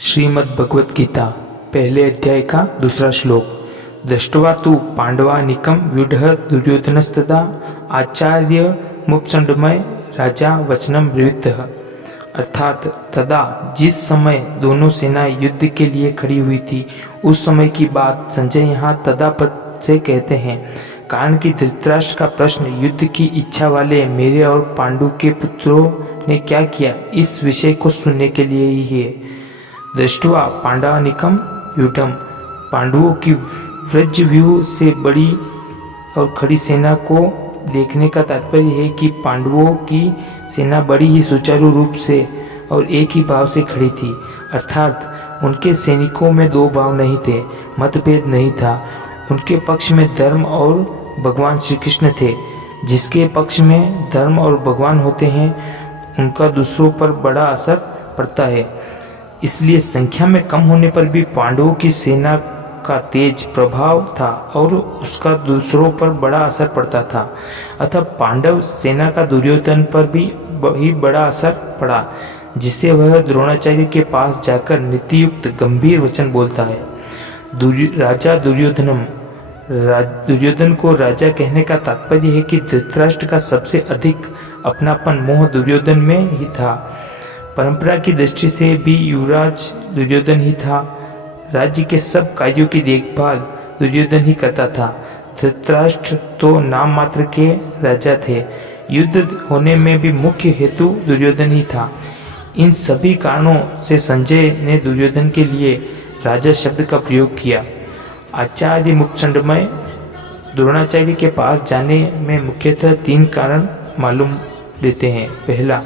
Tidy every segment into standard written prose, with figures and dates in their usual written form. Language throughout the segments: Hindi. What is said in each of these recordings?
श्रीमद् भगवत गीता पहले अध्याय का दूसरा श्लोक। दृष्ट्वा तु पांडवानीकं व्यूढ़ दुर्योधनस्तदा आचार्य मुपसंडमय राजा वचनम ब्रवीतः। अर्थात तदा जिस समय दोनों सेना युद्ध के लिए खड़ी हुई थी उस समय की बात संजय यहाँ तदा पद से कहते हैं, कारण कि धृतराष्ट्र का प्रश्न युद्ध की इच्छा वाले मेरे और पांडु के पुत्रों ने क्या किया इस विषय को सुनने के लिए ही है। दृष्ट्वा पांडवानीकम व्यूढ़म, पांडवों की व्रजव्यूह से बड़ी और खड़ी सेना को देखने का तात्पर्य है कि पांडवों की सेना बड़ी ही सुचारू रूप से और एक ही भाव से खड़ी थी। अर्थात उनके सैनिकों में दो भाव नहीं थे, मतभेद नहीं था। उनके पक्ष में धर्म और भगवान श्री कृष्ण थे। जिसके पक्ष में धर्म और भगवान होते हैं उनका दूसरों पर बड़ा असर पड़ता है। इसलिए संख्या में कम होने पर भी पांडवों की सेना का तेज प्रभाव था और उसका दूसरों पर बड़ा असर पड़ता था। अतः पांडव सेना का दुर्योधन पर भी बड़ा असर पड़ा, जिससे वह द्रोणाचार्य के पास जाकर नीतियुक्त गंभीर वचन बोलता है। राजा दुर्योधन को राजा कहने का तात्पर्य है कि धृतराष्ट्र का सबसे अधिक अपनापन मोह दुर्योधन में ही था। परंपरा की दृष्टि से भी युवराज दुर्योधन ही था। राज्य के सब कार्यों की देखभाल दुर्योधन ही करता था। धृतराष्ट्र तो नाम मात्र के राजा थे। युद्ध होने में भी मुख्य हेतु दुर्योधन ही था। इन सभी कारणों से संजय ने दुर्योधन के लिए राजा शब्द का प्रयोग किया। आचार्य मुपसंडमय, द्रोणाचार्य के पास जाने में मुख्यतः तीन कारण मालूम देते हैं। पहला,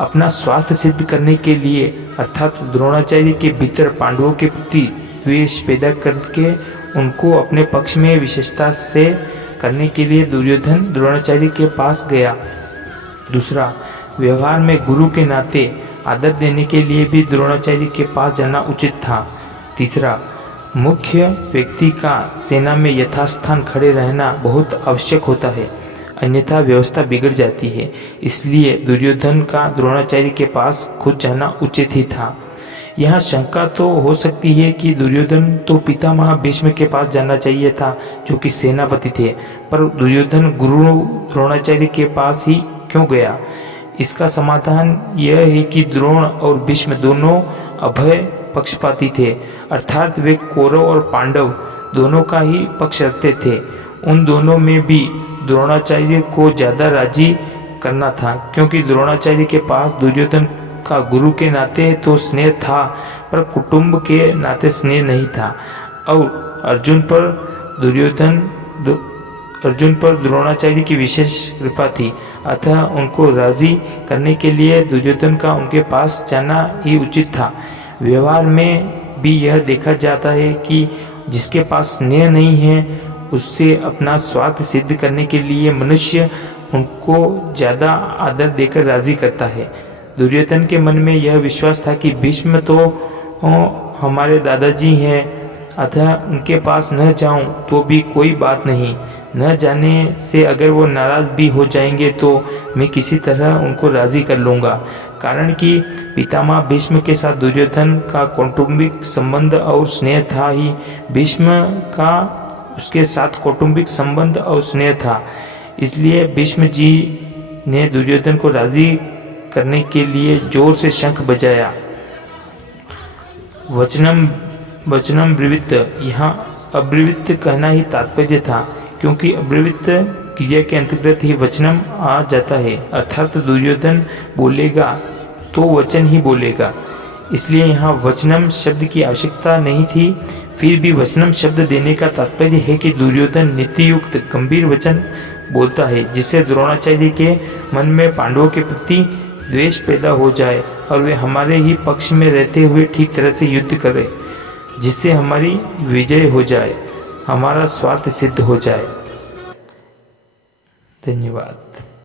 अपना स्वार्थ सिद्ध करने के लिए, अर्थात द्रोणाचार्य के भीतर पांडवों के प्रति द्वेष पैदा करके उनको अपने पक्ष में विशेषता से करने के लिए दुर्योधन द्रोणाचार्य के पास गया। दूसरा, व्यवहार में गुरु के नाते आदर देने के लिए भी द्रोणाचार्य के पास जाना उचित था। तीसरा, मुख्य व्यक्ति का सेना में यथास्थान खड़े रहना बहुत आवश्यक होता है, अन्यथा व्यवस्था बिगड़ जाती है। इसलिए दुर्योधन का द्रोणाचार्य के पास खुद जाना उचित ही था। यहाँ शंका तो हो सकती है कि दुर्योधन तो पितामह भीष्म के पास जाना चाहिए था जो कि सेनापति थे, पर दुर्योधन गुरु द्रोणाचार्य के पास ही क्यों गया? इसका समाधान यह है कि द्रोण और भीष्म दोनों अभय पक्षपाती थे, अर्थात वे कौरव और पांडव दोनों का ही पक्ष रखते थे। उन दोनों में भी द्रोणाचार्य को ज्यादा राजी करना था, क्योंकि द्रोणाचार्य के पास दुर्योधन का गुरु के नाते तो स्नेह था पर कुटुंब के नाते स्नेह नहीं था। और अर्जुन पर द्रोणाचार्य की विशेष कृपा थी, अतः उनको राजी करने के लिए दुर्योधन का उनके पास जाना ही उचित था। व्यवहार में भी यह देखा जाता है कि जिसके पास स्नेह नहीं है उससे अपना स्वार्थ सिद्ध करने के लिए मनुष्य उनको ज्यादा आदर देकर राजी करता है। दुर्योधन के मन में यह विश्वास था कि भीष्म तो हमारे दादाजी हैं, अतः उनके पास न जाऊं तो भी कोई बात नहीं। न जाने से अगर वो नाराज भी हो जाएंगे तो मैं किसी तरह उनको राजी कर लूँगा। कारण कि पितामह भीष्म के साथ दुर्योधन का कौटुंबिक संबंध और स्नेह था ही, भीष्म का उसके साथ कौटुंबिक संबंध और स्नेह था। इसलिए भीष्म जी ने दुर्योधन को राजी करने के लिए जोर से शंख बजाया। वचनम ब्रवीत, यहाँ अब्रवीत कहना ही तात्पर्य था, क्योंकि अब्रवीत क्रिया के अंतर्गत ही वचनम आ जाता है, अर्थात दुर्योधन बोलेगा तो वचन ही बोलेगा। इसलिए यहाँ वचनम शब्द की आवश्यकता नहीं थी। फिर भी वचनम शब्द देने का तात्पर्य है कि दुर्योधन नीतियुक्त गंभीर वचन बोलता है, जिससे द्रोणाचार्य के मन में पांडवों के प्रति द्वेष पैदा हो जाए और वे हमारे ही पक्ष में रहते हुए ठीक तरह से युद्ध करें, जिससे हमारी विजय हो जाए, हमारा स्वार्थ सिद्ध हो जाए। धन्यवाद।